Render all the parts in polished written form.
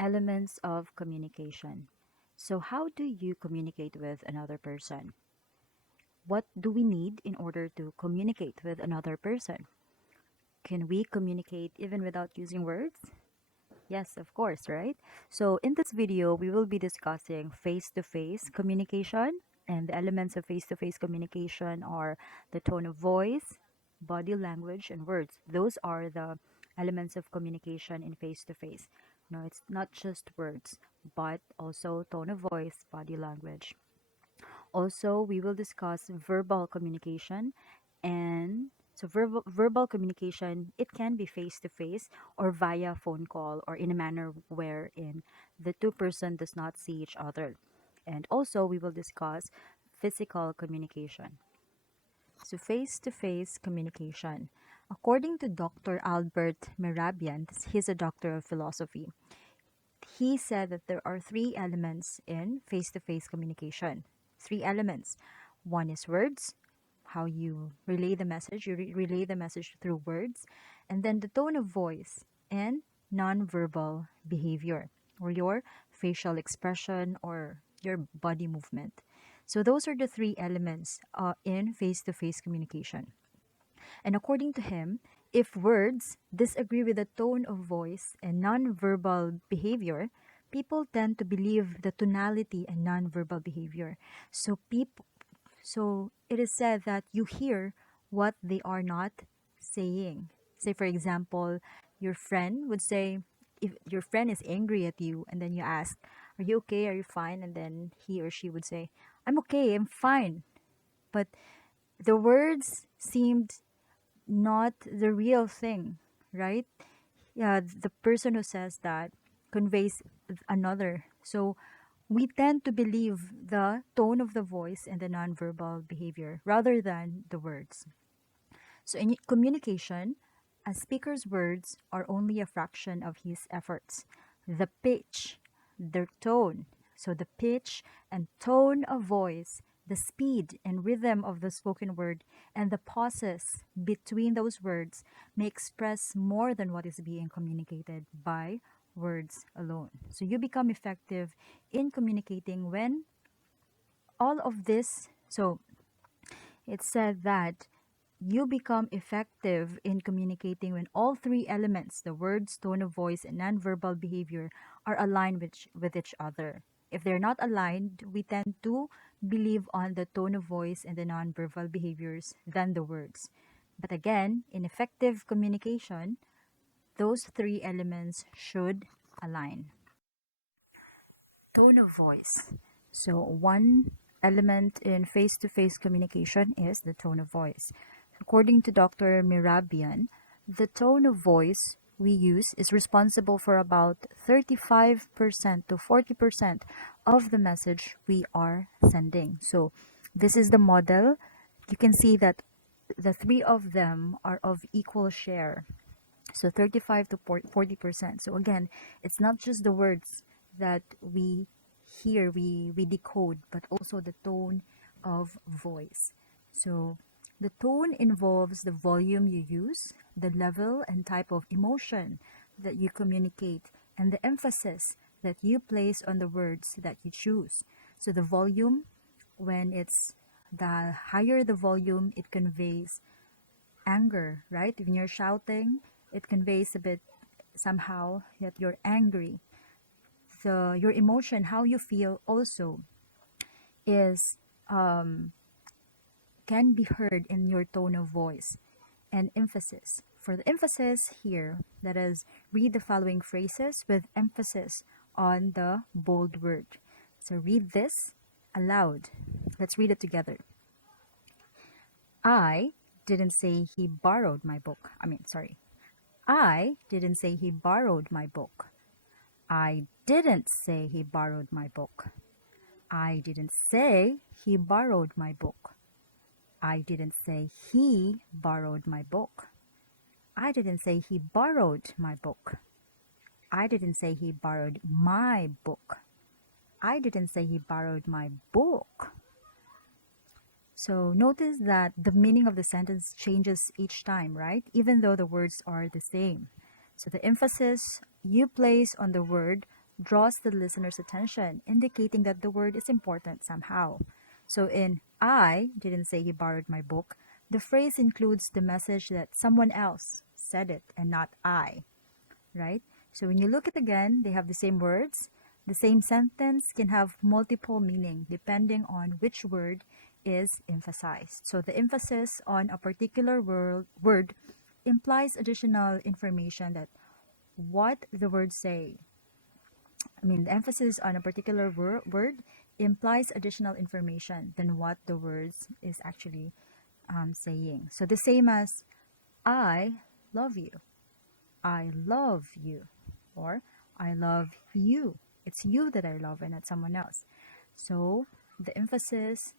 Elements of communication. So, how do you communicate with another person? What do we need in order to communicate with another person? Can we communicate even without using words? Yes, of course, right? So, in this video, we will be discussing face to face communication. And the elements of face to face communication are the tone of voice, body language, and words. Those are the elements of communication in face to face. No, it's not just words, but also tone of voice, body language. Also, we will discuss verbal communication and so verbal communication, it can be face to face or via phone call or in a manner wherein the two-person does not see each other. And also, we will discuss physical communication. So, face to face communication. According to Dr. Albert Merabian, he's a doctor of philosophy. He said that there are three elements in face to face communication. Three elements. One is words, how you relay the message, relay the message through words, and then the tone of voice and non-verbal behavior or your facial expression or your body movement. So, those are the three elements in face to face communication. And according to him, if words disagree with the tone of voice and nonverbal behavior, people tend to believe the tonality and nonverbal behavior. So it is said that you hear what they are not saying. Say for example, your friend would say, if your friend is angry at you and then you ask, "Are you okay? Are you fine?" And then he or she would say, "I'm okay, I'm fine." But the words seemed not the real thing, right? Yeah, the person who says that conveys another. So we tend to believe the tone of the voice and the nonverbal behavior rather than the words. So in communication, a speaker's words are only a fraction of his efforts. The pitch, the tone, so the pitch and tone of voice, the speed and rhythm of the spoken word, and the pauses between those words may express more than what is being communicated by words alone. So you become effective in communicating when all of this, so it said that you become effective in communicating when all three elements, the words, tone of voice, and nonverbal behavior, are aligned with each other. If they're not aligned, we tend to believe on the tone of voice and the nonverbal behaviors than the words. But again, in effective communication, those three elements should align. Tone of voice. So, one element in face to face communication is the tone of voice. According to Dr. Mirabian, the tone of voice we use is responsible for about 35% to 40% of the message we are sending. So, this is the model. You can see that the three of them are of equal share. So 35 to 40%. So again, it's not just the words that we hear, we decode, but also the tone of voice. So the tone involves the volume you use, the level and type of emotion that you communicate, and the emphasis that you place on the words that you choose. So the volume, when it's the higher the volume, it conveys anger, right? When you're shouting, it conveys a bit somehow that you're angry. Your emotion, how you feel, also is can be heard in your tone of voice and emphasis. For the emphasis here, that is, read the following phrases with emphasis on the bold word. So read this aloud. Let's read it together. I didn't say he borrowed my book. Sorry. I didn't say he borrowed my book. I didn't say he borrowed my book. I didn't say he borrowed my book. I didn't say he borrowed my book. I didn't say he borrowed my book. I didn't say he borrowed my book. I didn't say he borrowed my book. So notice that the meaning of the sentence changes each time, right? Even though the words are the same. So the emphasis you place on the word draws the listener's attention, indicating that the word is important somehow. So in I didn't say he borrowed my book, the phrase includes the message that someone else said it and not I, right? So when you look at again, they have the same words. The same sentence can have multiple meaning depending on which word is emphasized. So the emphasis on a particular word implies additional information that what the words say. The emphasis on a particular word implies additional information than what the words is actually saying. So the same as I love you. I love you, or I love you. It's you that I love and not someone else. So the emphasis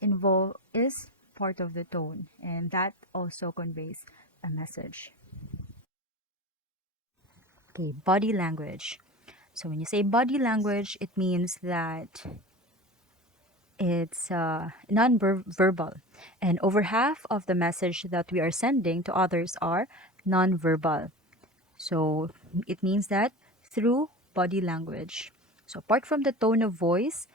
involved is part of the tone, and that also conveys a message. Okay, body language. So when you say body language, it means that it's non-verbal, and over half of the message that we are sending to others are non-verbal. So it means that through body language. So apart from the tone of voice,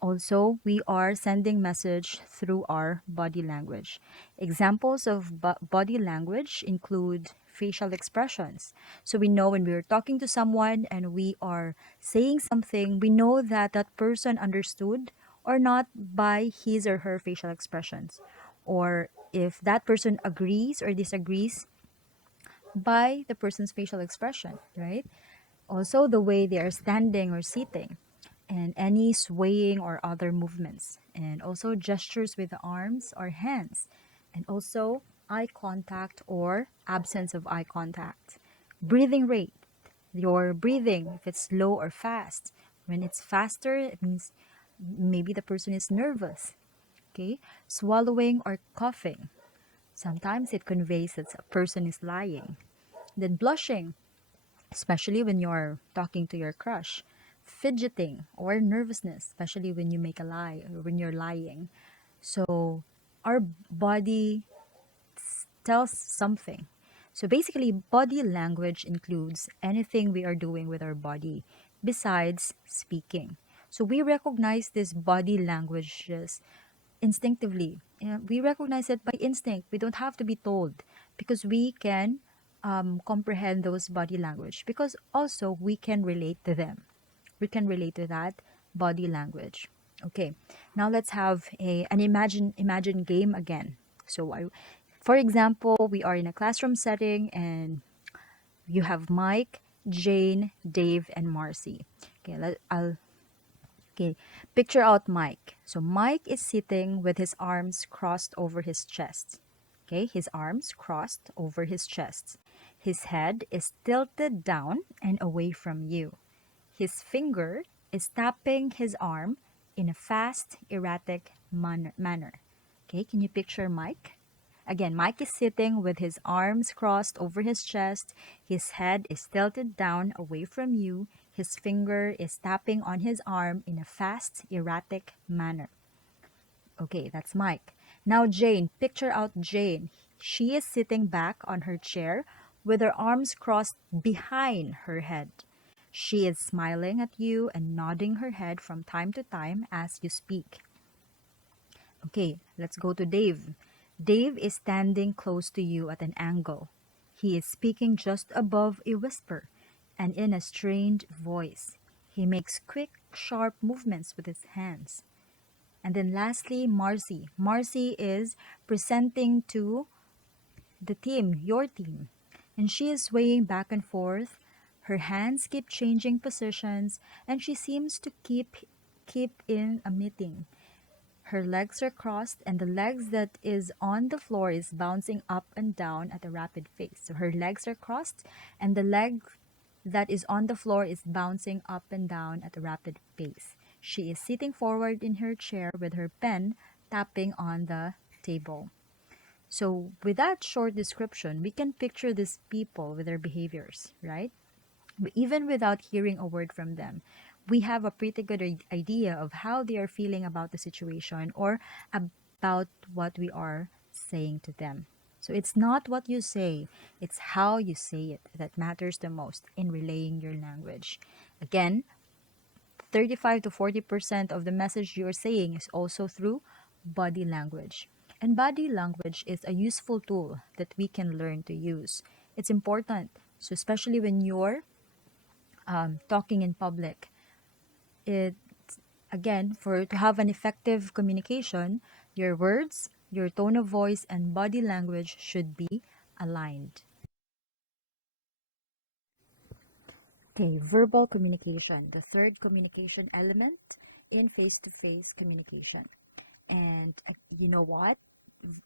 also we are sending message through our body language. Examples of body language include facial expressions. So we know when we're talking to someone and we are saying something, we know that that person understood or not by his or her facial expressions. Or if that person agrees or disagrees by the person's facial expression, right? Also, the way they are standing or sitting, and any swaying or other movements, and also gestures with the arms or hands, and also eye contact or absence of eye contact. Breathing rate, your breathing, if it's slow or fast. When it's faster, it means maybe the person is nervous. Okay, swallowing or coughing. Sometimes it conveys that a person is lying. Then blushing, especially when you're talking to your crush. Fidgeting or nervousness, especially when you make a lie or when you're lying. So our body tells something. So basically, body language includes anything we are doing with our body besides speaking. So we recognize these body languages instinctively. We recognize it by instinct. We don't have to be told because we can comprehend those body language because also we can relate to them. We can relate to that body language. Okay, now let's have an imagine game again. So for example, we are in a classroom setting and you have Mike, Jane, Dave, and Marcy. Okay, okay, picture out Mike. So Mike is sitting with his arms crossed over his chest. Okay, his arms crossed over his chest. His head is tilted down and away from you. His finger is tapping his arm in a fast, erratic manner. Okay, can you picture Mike? Again, Mike is sitting with his arms crossed over his chest. His head is tilted down away from you. His finger is tapping on his arm in a fast, erratic manner. Okay, that's Mike. Now, Jane, picture out Jane. She is sitting back on her chair with her arms crossed behind her head. She is smiling at you and nodding her head from time to time as you speak. Okay, let's go to Dave. Dave is standing close to you at an angle. He is speaking just above a whisper and in a strained voice. He makes quick, sharp movements with his hands. And then lastly, Marcy. Marcy is presenting to the team, your team. And she is swaying back and forth. Her hands keep changing positions and she seems to keep in a meeting. Her legs are crossed and the legs that is on the floor is bouncing up and down at a rapid pace. So her legs are crossed and the leg that is on the floor is bouncing up and down at a rapid pace. She is sitting forward in her chair with her pen tapping on the table. So with that short description, we can picture these people with their behaviors, right? Even without hearing a word from them, we have a pretty good idea of how they are feeling about the situation or about what we are saying to them. So it's not what you say, it's how you say it that matters the most in relaying your language. Again, 35 to 40% of the message you're saying is also through body language. And body language is a useful tool that we can learn to use. It's important. So, especially when you're talking in public, it again, for to have an effective communication, your words, your tone of voice, and body language should be aligned. Okay, verbal communication, the third communication element in face to face communication. And you know what?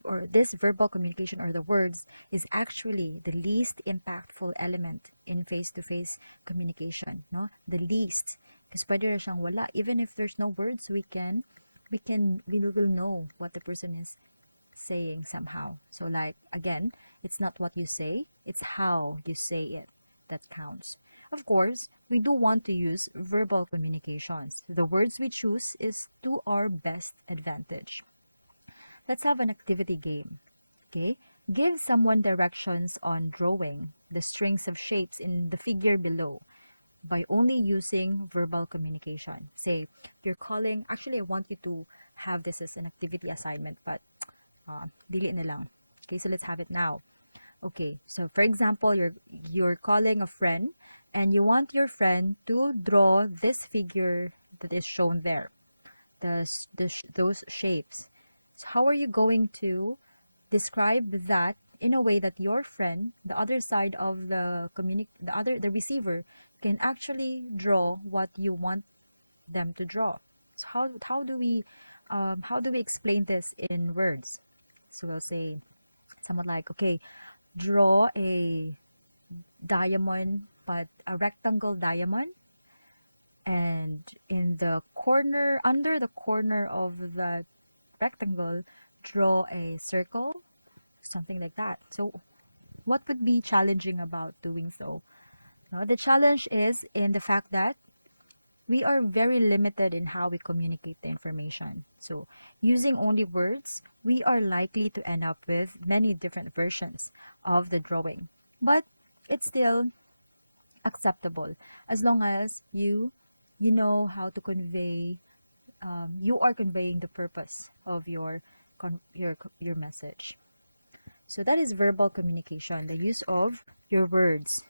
Or this verbal communication or the words is actually the least impactful element in face to face communication, no? The least. Because pwede na siyang wala. Even if there's no words, we will know what the person is saying somehow. So, like, again, it's not what you say, it's how you say it that counts. Of course, we do want to use verbal communications. The words we choose is to our best advantage. Let's have an activity game. Okay? Give someone directions on drawing the strings of shapes in the figure below by only using verbal communication. Say, you're calling, actually, I want you to have this as an activity assignment, but dili na lang. Okay, so let's have it now. Okay, so for example, you're calling a friend and you want your friend to draw this figure that is shown there, those shapes. So how are you going to describe that in a way that your friend, the other side of the receiver, can actually draw what you want them to draw? So how do we explain this in words? So we'll say somewhat like, okay, draw a diamond, but a rectangle diamond, and in the corner, under the corner of the rectangle, draw a circle, something like that. So what would be challenging about doing so? No, the challenge is in the fact that we are very limited in how we communicate the information. So, using only words, we are likely to end up with many different versions of the drawing. But it's still acceptable as long as you know how to convey you are conveying the purpose of your message. So that is verbal communication, the use of your words